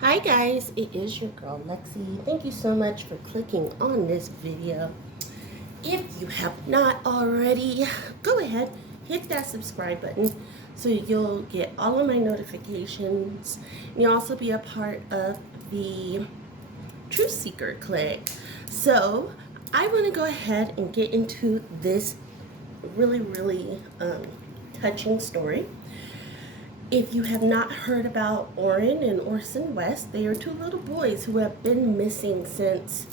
Hi guys, it is your girl Lexi. Thank you so much for clicking on this video. If you have not already, go ahead, hit that subscribe button so you'll get all of my notifications. You'll also be a part of the Truth Seeker clique. So I want to go ahead and get into this really touching story. If you have not heard about Orrin and Orson West, they are two little boys who have been missing since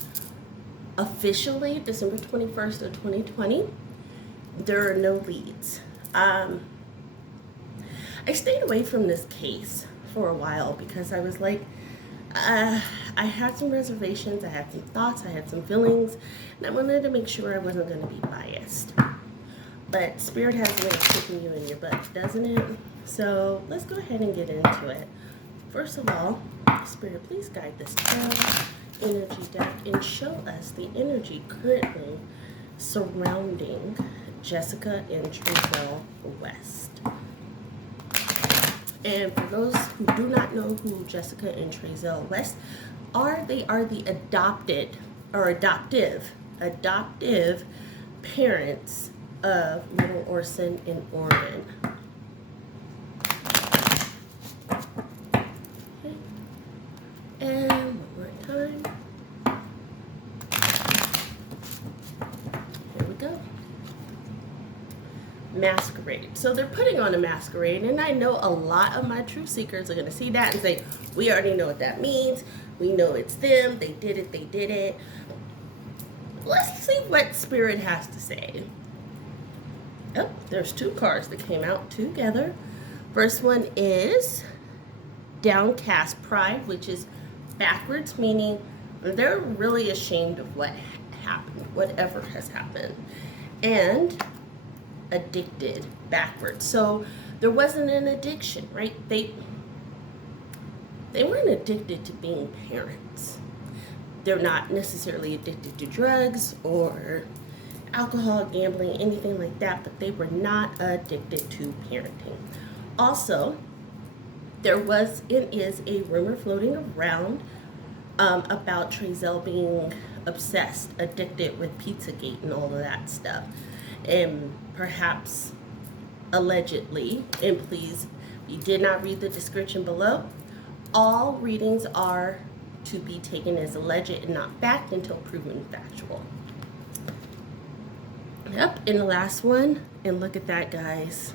officially December 21st of 2020. There are no leads. I stayed away from this case for a while because I was like, I had some reservations, I had some thoughts, I had some feelings, and I wanted to make sure I wasn't going to be biased. But Spirit has a way of kicking you in your butt, doesn't it? So let's go ahead and get into it. First of all, Spirit, please guide this tarot energy deck and show us the energy currently surrounding Jessica and Trezell West. And for those who do not know who Jessica and Trezell West are, they are the adoptive parents of little Orson and Orrin. Okay. And one more time. Here we go. Masquerade. So they're putting on a masquerade, and I know a lot of my truth seekers are going to see that and say, we already know what that means. We know it's them. They did it. Let's see what Spirit has to say. Oh, there's two cards that came out together. First one is Downcast Pride, which is backwards, meaning they're really ashamed of what happened, whatever has happened. And Addicted, backwards. So there wasn't an addiction, right? They weren't addicted to being parents. They're not necessarily addicted to drugs or alcohol, gambling, anything like that, but they were not addicted to parenting. Also, there was and is a rumor floating around about Trezell being obsessed, addicted with Pizzagate and all of that stuff. And perhaps allegedly, and please, if you did not read the description below, all readings are to be taken as alleged and not fact until proven factual. Yep, and the last one, and look at that, guys.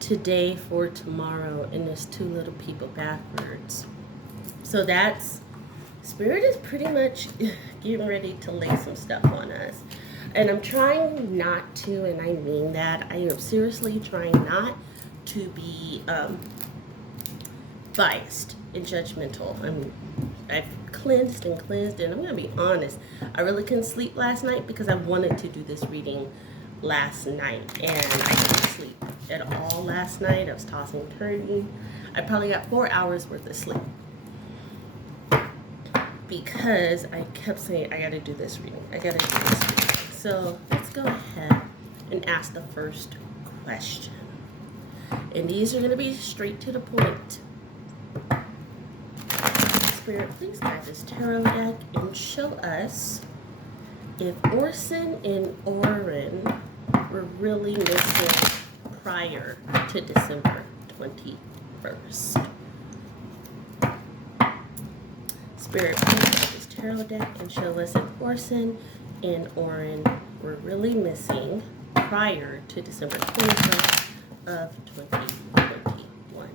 Today for tomorrow, and there's two little people backwards. So that's, Spirit is pretty much getting ready to lay some stuff on us. And I'm trying not to, and I mean that, I am seriously trying not to be biased and judgmental. I've cleansed, and I'm going to be honest. I really couldn't sleep last night because I wanted to do this reading last night, and I couldn't sleep at all last night. I was tossing and turning. I probably got 4 hours worth of sleep because I kept saying, I got to do this reading. So let's go ahead and ask the first question. And these are going to be straight to the point. Spirit, please guide this tarot deck and show us if Orson and Orrin were really missing prior to December 21st. Spirit, please guide this tarot deck and show us if Orson and Orrin were really missing prior to December 21st of 2021.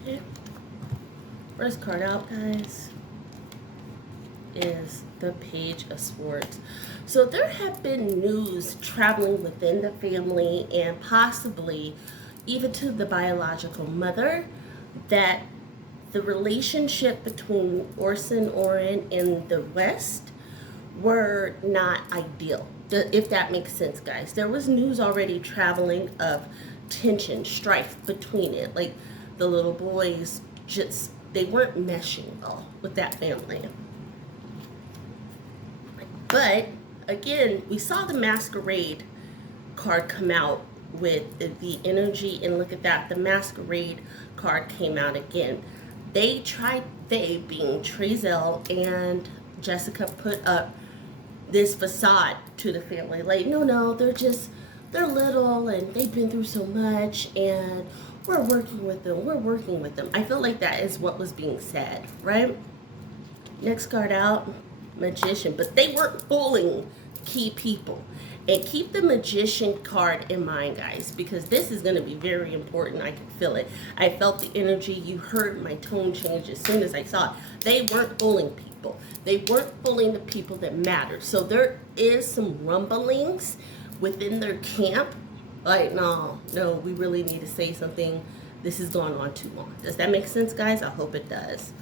Okay. First card out, guys, is the Page of Swords. So there have been news traveling within the family and possibly even to the biological mother that the relationship between Orson, Orrin, and the West were not ideal, if that makes sense, guys. There was news already traveling of tension, strife between it. Like the little boys just, they weren't meshing well with that family. But again, we saw the masquerade card come out with the energy, and look at that, the Masquerade card came out again. They being Trezell and Jessica, put up this facade to the family, like, no, they're little and they've been through so much, and we're working with them. I feel like that is what was being said, right? Next card out, Magician. But they weren't fooling key people. And keep the Magician card in mind, guys, because this is going to be very important. I can feel it. I felt the energy. You heard my tone change as soon as I saw it. They weren't fooling people. They weren't fooling the people that matter. So there is some rumblings within their camp. Like, no, we really need to say something. This has gone on too long. Does that make sense, guys? I hope it does.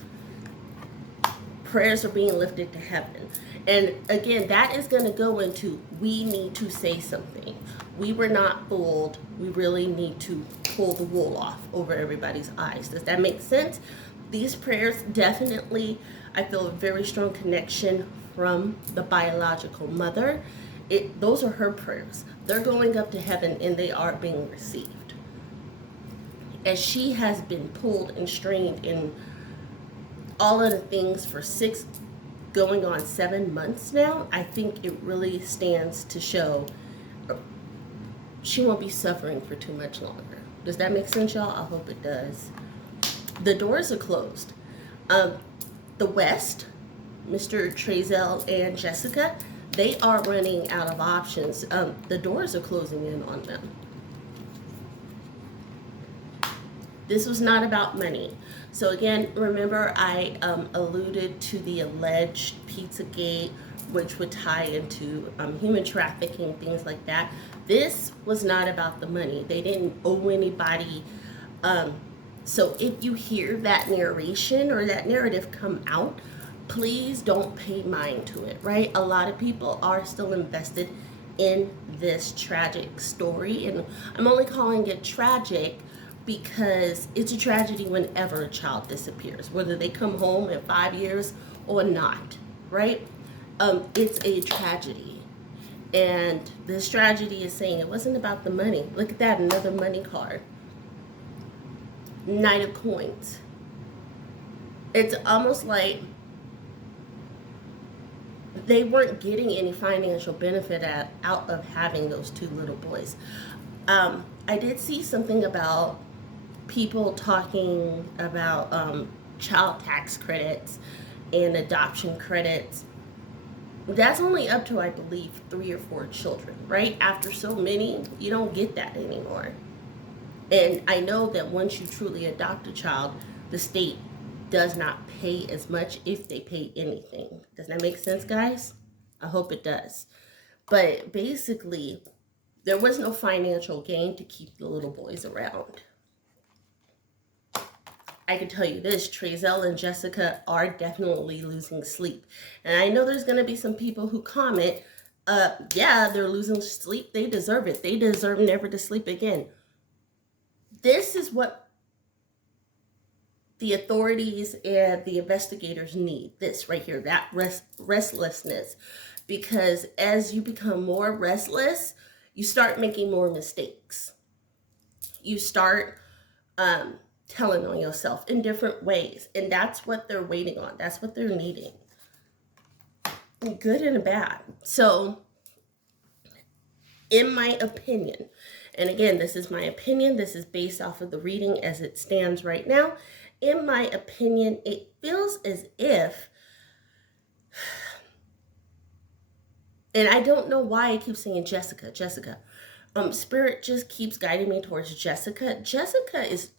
Prayers are being lifted to heaven. And again, that is going to go into, we need to say something. We were not fooled. We really need to pull the wool off over everybody's eyes. Does that make sense? These prayers definitely, I feel a very strong connection from the biological mother. Those are her prayers. They're going up to heaven and they are being received. As she has been pulled and strained in all of the things for 6 going on 7 months now, I think it really stands to show she won't be suffering for too much longer. Does that make sense, y'all? I hope it does. The doors are closed. The West, Mr. Trezell and Jessica, they are running out of options. The doors are closing in on them. This was not about money. So again, remember I alluded to the alleged Pizzagate, which would tie into human trafficking, things like that. This was not about the money. They didn't owe anybody. So if you hear that narration or that narrative come out, please don't pay mind to it, right? A lot of people are still invested in this tragic story. And I'm only calling it tragic because it's a tragedy whenever a child disappears, whether they come home in 5 years or not, right? It's a tragedy. And this tragedy is saying it wasn't about the money. Look at that, another money card. Knight of Coins. It's almost like they weren't getting any financial benefit out of having those 2 little boys. I did see something about people talking about child tax credits and adoption credits. That's only up to, I believe, 3 or 4 children, right? After so many, you don't get that anymore. And I know that once you truly adopt a child, the state does not pay as much, if they pay anything. Does that make sense, guys? I hope it does. But basically, there was no financial gain to keep the little boys around. I can tell you this, Trezell and Jessica are definitely losing sleep. And I know there's going to be some people who comment, yeah, they're losing sleep. They deserve it. They deserve never to sleep again. This is what the authorities and the investigators need. This right here, that restlessness. Because as you become more restless, you start making more mistakes. You start telling on yourself in different ways. And that's what they're waiting on. That's what they're needing. Good and bad. So, in my opinion, and again, this is my opinion. This is based off of the reading as it stands right now. In my opinion, it feels as if, and I don't know why I keep saying Jessica. Spirit just keeps guiding me towards Jessica. Jessica is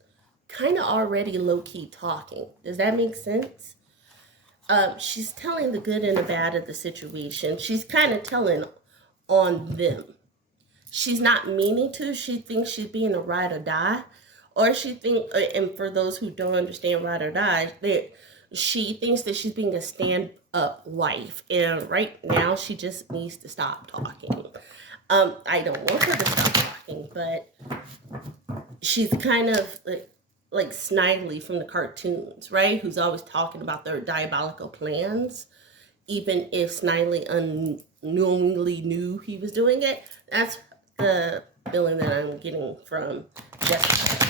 kind of already low-key talking. Does that make sense? She's telling the good and the bad of the situation. She's kind of telling on them. She's not meaning to. She thinks she's being a ride or die. Or she thinks, and for those who don't understand ride or die, that she thinks that she's being a stand-up wife. And right now, she just needs to stop talking. I don't want her to stop talking, but she's kind of like Snidely from the cartoons, right? Who's always talking about their diabolical plans, even if Snidely unknowingly knew he was doing it. the feeling that I'm getting from Jessica.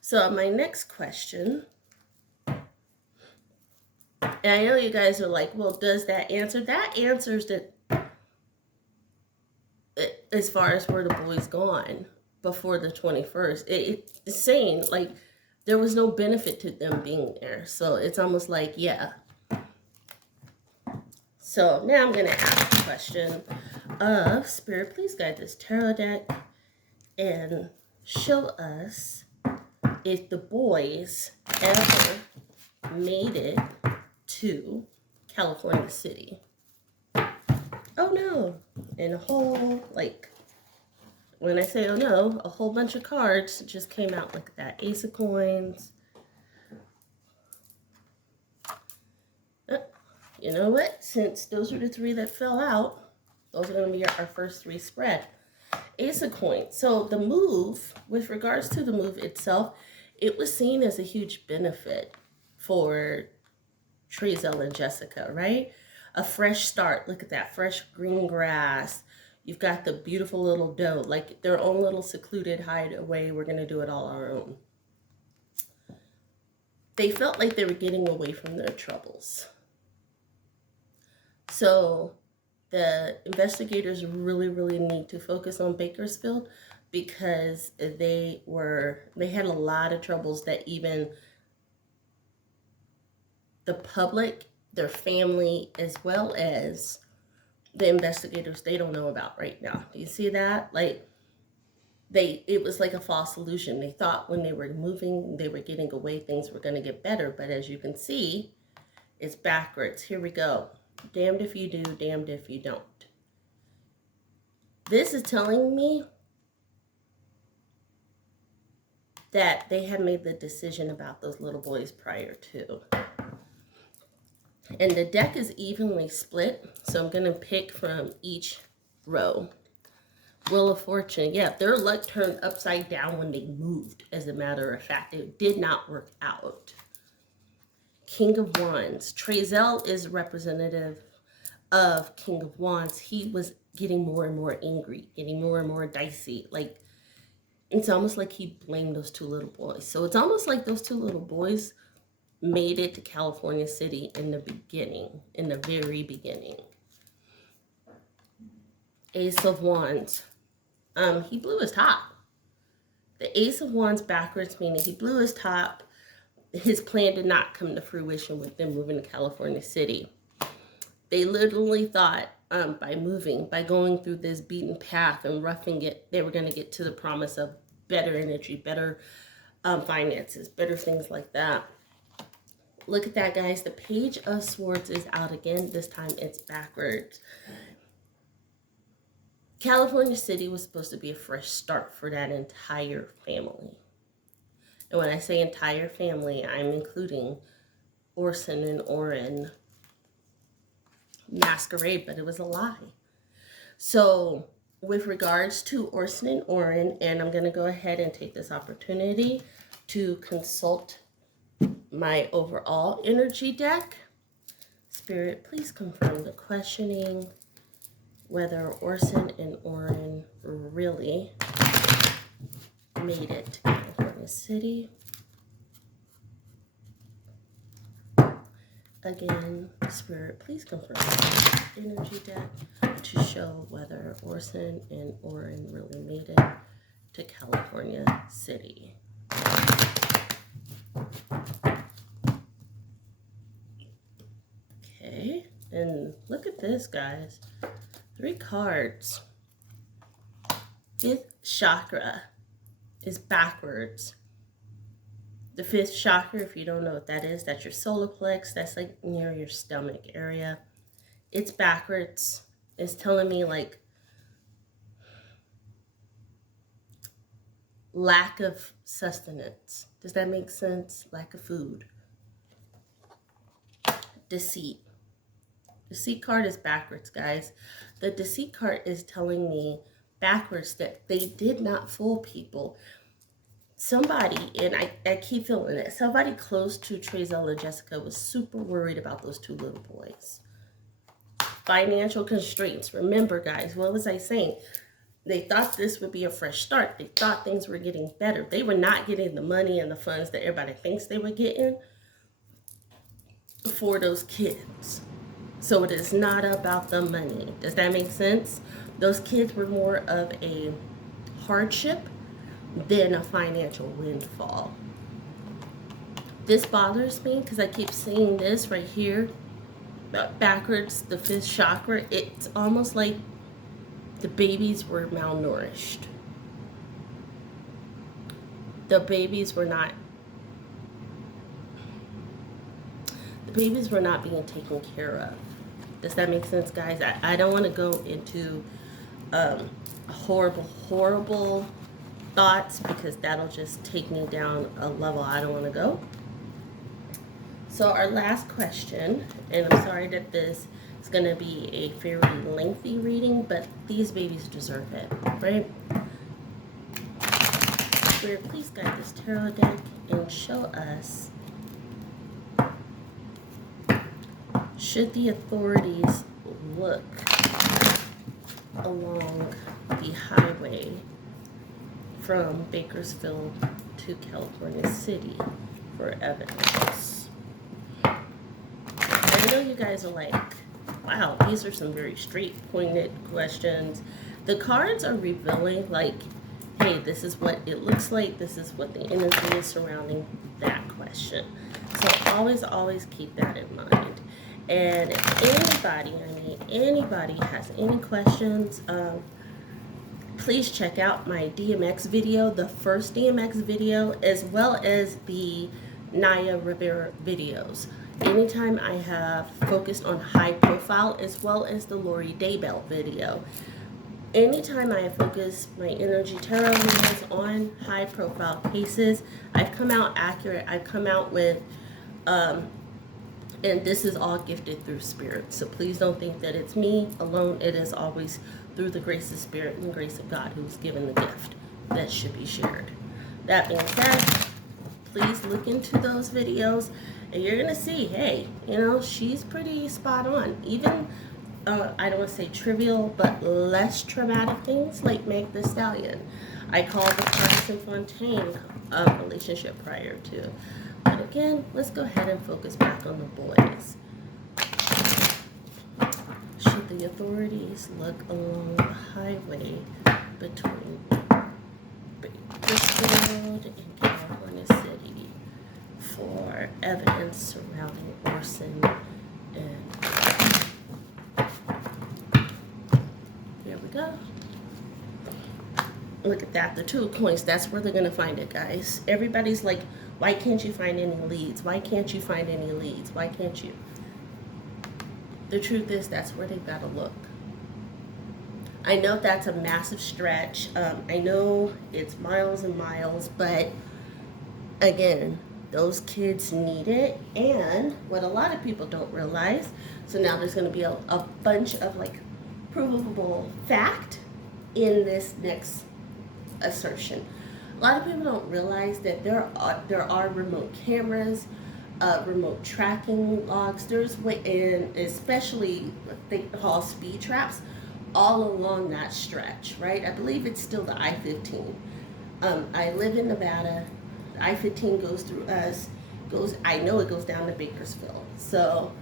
So my next question, and I know you guys are like, well, does that answer? That answers that as far as where the boy's gone before the 21st. It's saying, like, there was no benefit to them being there. So it's almost like, yeah. So now I'm going to ask the question of Spirit, please guide this tarot deck and show us if the boys ever made it to California City. Oh no. And a whole, like, when I say oh no, a whole bunch of cards just came out like that. Ace of Coins. You know what? Since those are the three that fell out, those are going to be our first three spread. Ace of Coins. So the move, with regards to the move itself, it was seen as a huge benefit for Trezell and Jessica, right? A fresh start. Look at that. Fresh green grass. You've got the beautiful little doe, like their own little secluded hideaway. We're going to do it all our own. They felt like they were getting away from their troubles. So the investigators really, really need to focus on Bakersfield because they had a lot of troubles that even the public, their family, as well as the investigators, they don't know about right now. Do you see that? Like, it was like a false illusion. They thought when they were moving, they were getting away, things were going to get better. But as you can see, it's backwards. Here we go. Damned if you do, damned if you don't. This is telling me that they had made the decision about those little boys prior to. And the deck is evenly split, so I'm going to pick from each row. Wheel of Fortune. Yeah, their luck turned upside down when they moved, as a matter of fact. It did not work out. King of Wands. Trezell is representative of King of Wands. He was getting more and more angry, getting more and more dicey. Like, it's almost like he blamed those two little boys. So it's almost like those two little boys made it to California City in the beginning, in the very beginning. Ace of Wands. He blew his top. The Ace of Wands backwards, meaning he blew his top. His plan did not come to fruition with them moving to California City. They literally thought by moving, by going through this beaten path and roughing it, they were going to get to the promise of better energy, better finances, better things like that. Look at that, guys. The Page of Swords is out again. This time it's backwards. California City was supposed to be a fresh start for that entire family. And when I say entire family, I'm including Orson and Orrin masquerade, but it was a lie. So with regards to Orson and Orrin, and I'm going to go ahead and take this opportunity to consult my overall energy deck. Spirit, please confirm the questioning whether Orson and Orrin really made it to California City. Again, Spirit, please confirm the energy deck to show whether Orson and Orrin really made it to California City. Okay, and look at this, guys. 3 cards. 5th chakra is backwards. The 5th chakra, if you don't know what that is, that's your solar plex. That's like near your stomach area. It's backwards. It's telling me like lack of sustenance. Does that make sense? Lack of food. Deceit. Deceit card is backwards, guys. The deceit card is telling me backwards that they did not fool people. Somebody, and I keep feeling it, somebody close to Trezell and Jessica was super worried about those 2 little boys. Financial constraints. Remember, guys, what was I saying? They thought this would be a fresh start. They thought things were getting better. They were not getting the money and the funds that everybody thinks they were getting for those kids. So it is not about the money. Does that make sense? Those kids were more of a hardship than a financial windfall. This bothers me because I keep seeing this right here, backwards, the fifth chakra. It's almost like the babies were malnourished. The babies were not being taken care of. Does that make sense, guys? I don't want to go into horrible thoughts, because that'll just take me down a level I don't want to go. So our last question, and I'm sorry that this is going to be a fairly lengthy reading, but these babies deserve it, right? Spirit, please guide this tarot deck and show us, should the authorities look along the highway from Bakersfield to California City for evidence? I know you guys are like, wow, these are some very straight, pointed questions. The cards are revealing, like, hey, this is what it looks like. This is what the energy is surrounding that question. So always keep that in mind. And if anybody has any questions, please check out my DMX video, the first DMX video, as well as the Naya Rivera videos. Anytime I have focused on high profile, as well as the Lori Daybell video. Anytime I have focused my energy tarot readings on high profile cases, I've come out accurate. I've come out with, and this is all gifted through Spirit. So please don't think that it's me alone. It is always through the grace of Spirit and the grace of God who's given the gift that should be shared. That being said, please look into those videos and you're going to see, hey, you know, she's pretty spot on. Even, I don't want to say trivial, but less traumatic things like Meg the Stallion. I call the Carson Fontaine relationship prior to. But again, let's go ahead and focus back on the boys. Should the authorities look along the highway between Bakersfield and California City for evidence surrounding Orson and here we go. Look at that, the Two of Coins. That's where they're going to find it, guys. Everybody's like, why can't you find any leads? Why can't you find any leads? Why can't you? The truth is, that's where they've got to look. I know that's a massive stretch. I know it's miles and miles, but again, those kids need it. And what a lot of people don't realize, so now there's going to be a bunch of like provable fact in this next assertion. A lot of people don't realize that there are remote cameras, remote tracking logs. There's and especially what they call speed traps all along that stretch, right? I believe it's still the I-15. I live in Nevada. The I-15 goes through us. I know it goes down to Bakersfield. So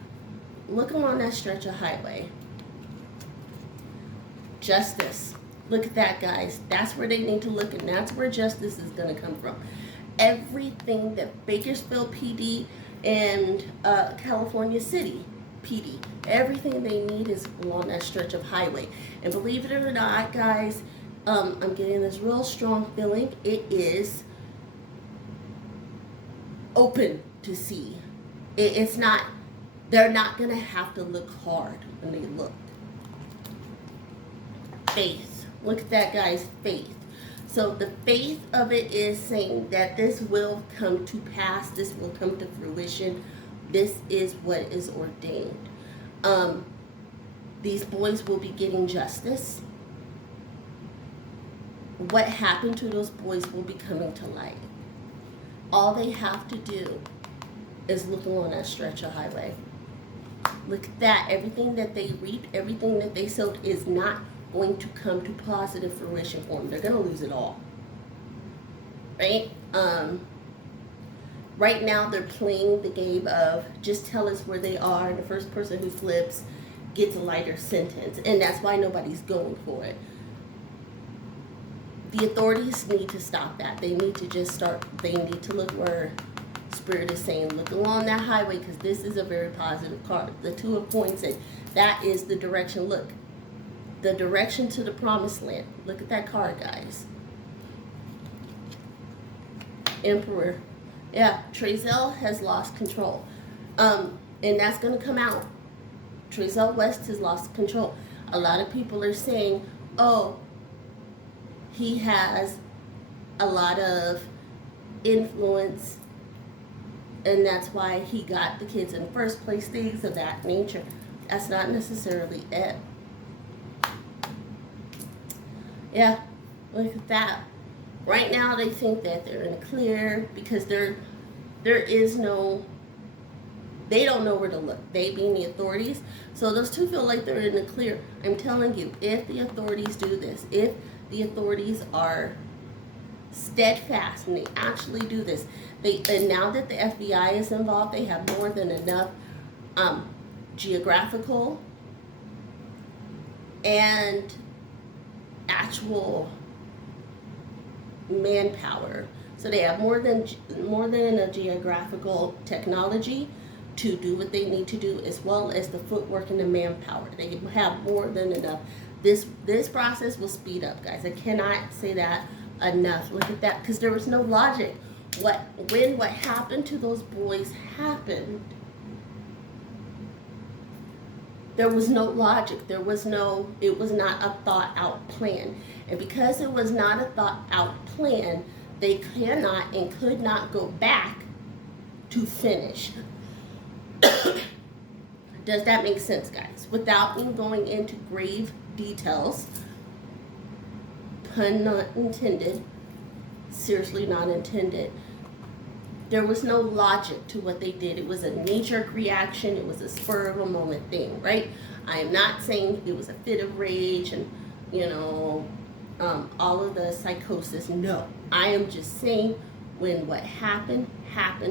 look along that stretch of highway. Justice. Look at that, guys. That's where they need to look, and that's where justice is going to come from. Everything that Bakersfield PD and California City PD, everything they need is along that stretch of highway. And believe it or not, guys, I'm getting this real strong feeling. It is open to see. It's not, they're not going to have to look hard when they look. Faith. Look at that, guys, faith. So the faith of it is saying that this will come to pass. This will come to fruition. This is what is ordained. These boys will be getting justice. What happened to those boys will be coming to light. All they have to do is look along that stretch of highway. Look at that. Everything that they reap, everything that they sowed is not going to come to positive fruition for them. They're going to lose it all. Right? Right now they're playing the game of just tell us where they are, and the first person who flips gets a lighter sentence. And that's why nobody's going for it. The authorities need to stop that. They need to just start, they need to look where Spirit is saying, look along that highway, because this is a very positive card. The Two of Coins said that is the direction. Look, the direction to the promised land. Look at that card, guys. Emperor. Yeah, Trezell has lost control. And that's going to come out. Trezell West has lost control. A lot of people are saying, oh, he has a lot of influence, and that's why he got the kids in the first place, things of that nature. That's not necessarily it. Yeah, look at that. Right now they think that they're in the clear because there is no, they don't know where to look. They being the authorities. So those two feel like they're in the clear. I'm telling you, if the authorities do this, if the authorities are steadfast and they actually do this, and now that the FBI is involved, they have more than enough geographical and actual manpower. So they have more than enough geographical technology to do what they need to do, as well as the footwork and the manpower. They have more than enough. This process will speed up, guys. I cannot say that enough. Look at that, because there was no logic. When what happened to those boys happened, there was no logic. It was not a thought out plan. And because it was not a thought out plan, they cannot and could not go back to finish. Does that make sense, guys? Without me going into grave details, pun not intended, seriously not intended. There was no logic to what they did. It was a knee-jerk reaction. It was a spur of a moment thing, right? I am not saying it was a fit of rage and, all of the psychosis. No, I am just saying when what happened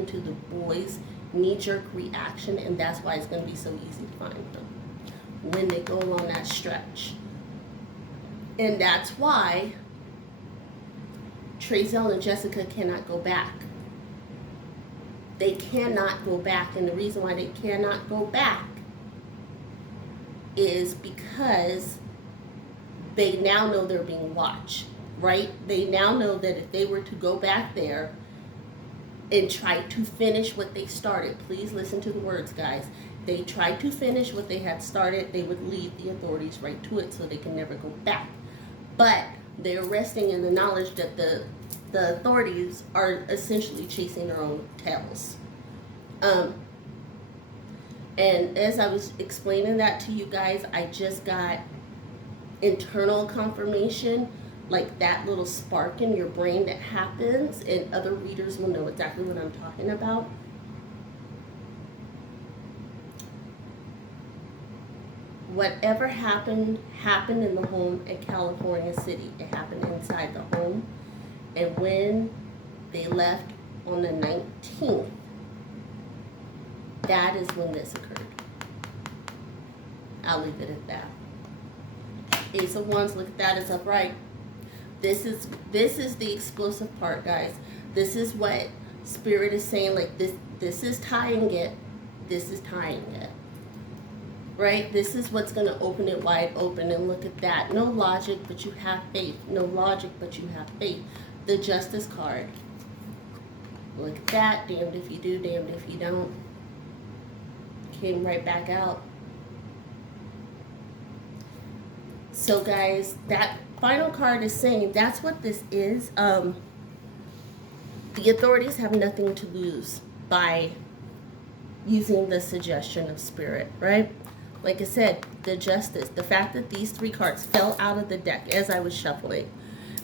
to the boys' knee-jerk reaction, and that's why it's going to be so easy to find them when they go along that stretch. And that's why Trezell and Jessica cannot go back. They cannot go back, and the reason why they cannot go back is because they now know they're being watched, right? They now know that if they were to go back there and try to finish what they started, please listen to the words, guys. They tried to finish what they had started, they would lead the authorities right to it, so they can never go back. But they're resting in the knowledge that the authorities are essentially chasing their own tails. And as I was explaining that to you guys, I just got internal confirmation, like that little spark in your brain that happens, and other readers will know exactly what I'm talking about. Whatever happened in the home at California City. It happened inside the home. And when they left on the 19th, that is when this occurred. I'll leave it at that. Ace of Wands, look at that, it's upright. This is the explosive part, guys. This is what Spirit is saying, like this is tying it. This is tying it. Right? This is what's going to open it wide open, and look at that. No logic, but you have faith. No logic, but you have faith. The Justice card. Look at that. Damned if you do, damned if you don't. Came right back out. So guys, that final card is saying that's what this is. The authorities have nothing to lose by using the suggestion of Spirit, right? Like I said, the Justice, the fact that these three cards fell out of the deck as I was shuffling,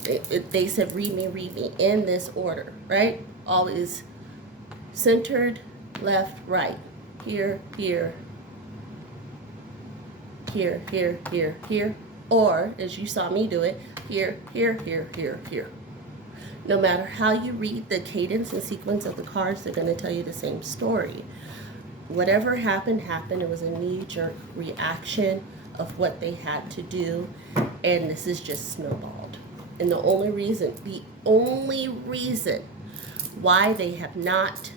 they said read me in this order, right? Always centered, left, right, here, here, here, here, here, or as you saw me do it, here, here, here, here, here. No matter how you read the cadence and sequence of the cards, they're going to tell you the same story. Whatever happened, happened. It was a knee-jerk reaction of what they had to do, and this is just snowballed. And the only reason why they have not,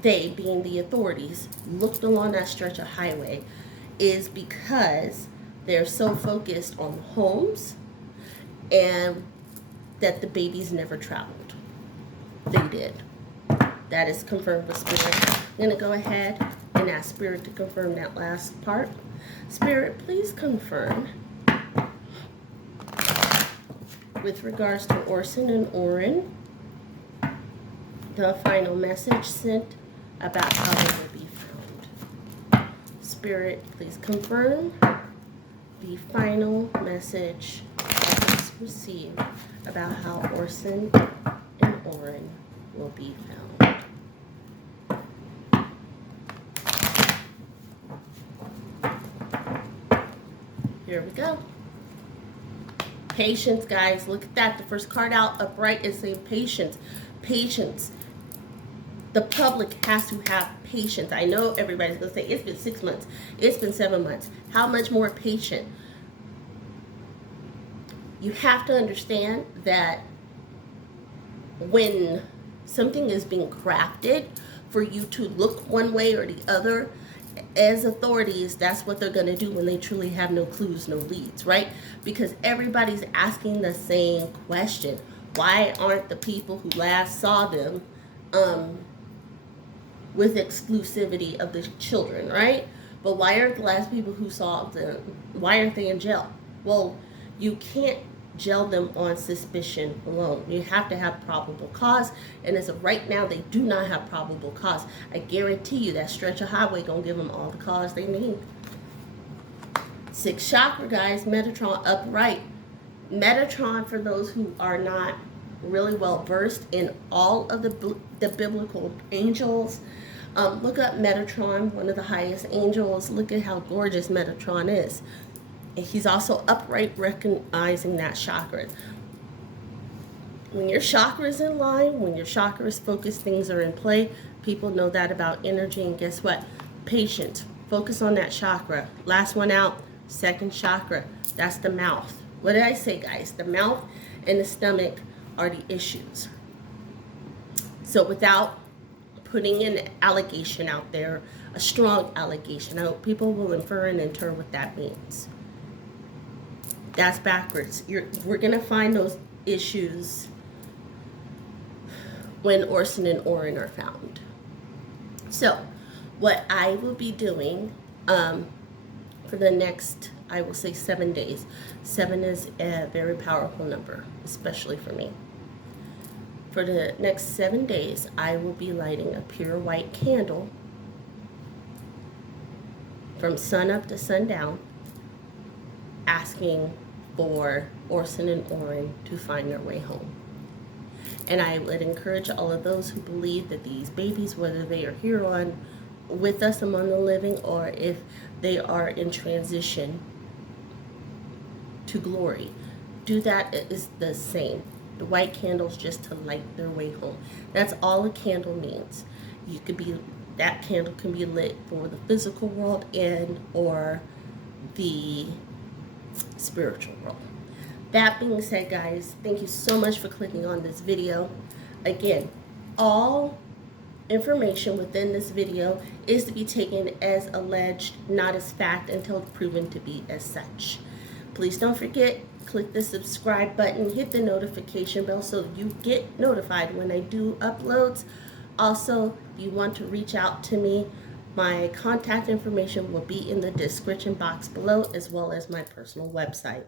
they being the authorities, looked along that stretch of highway is because they're so focused on homes and that the babies never traveled. They did. That is confirmed with Spirit. I'm going to go ahead and ask Spirit to confirm that last part. Spirit, please confirm with regards to Orson and Orrin, the final message sent about how they will be found. Spirit, please confirm the final message that was received about how Orson and Orrin will be found. Here we go. Patience, guys. Look at that. The first card out upright is saying patience. Patience. The public has to have patience. I know everybody's going to say, it's been 6 months. It's been 7 months. How much more patient? You have to understand that when something is being crafted for you to look one way or the other, as authorities, that's what they're going to do when they truly have no clues, no leads, right? Because everybody's asking the same question. Why aren't the people who last saw them with exclusivity of the children, right? But why aren't the last people who saw them, why aren't they in jail? Well, you can't jail them on suspicion alone. You have to have probable cause, and as of right now, they do not have probable cause. I guarantee you that stretch of highway gonna give them all the cause they need. 6th chakra, guys. Metatron upright. Metatron, for those who are not really well versed in all of the biblical angels, look up Metatron, one of the highest angels. Look at how gorgeous Metatron is. And he's also upright, recognizing that chakra. When your chakra is in line, when your chakra is focused, things are in play. People know that about energy. And guess what? Patience. Focus on that chakra. Last one out, 2nd chakra. That's the mouth. What did I say, guys? The mouth and the stomach are the issues. So without putting an allegation out there, a strong allegation, I hope people will infer and inter what that means. That's backwards. We're going to find those issues when Orson and Orrin are found. So, what I will be doing for the next, I will say 7 days. 7 is a very powerful number, especially for me. For the next 7 days, I will be lighting a pure white candle from sun up to sundown, asking for Orson and Orrin to find their way home. And I would encourage all of those who believe that these babies, whether they are here on with us among the living or if they are in transition to glory, do that. Is the same. The white candles just to light their way home. That's all a candle means. You could be, that candle can be lit for the physical world and or the spiritual world. That being said, guys, thank you so much for clicking on this video. Again, all information within this video is to be taken as alleged, not as fact, until proven to be as such. Please don't forget, click the subscribe button, hit the notification bell so you get notified when I do uploads. Also, if you want to reach out to me, my contact information will be in the description box below, as well as my personal website.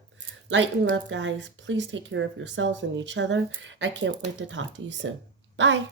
Light and love, guys. Please take care of yourselves and each other. I can't wait to talk to you soon. Bye.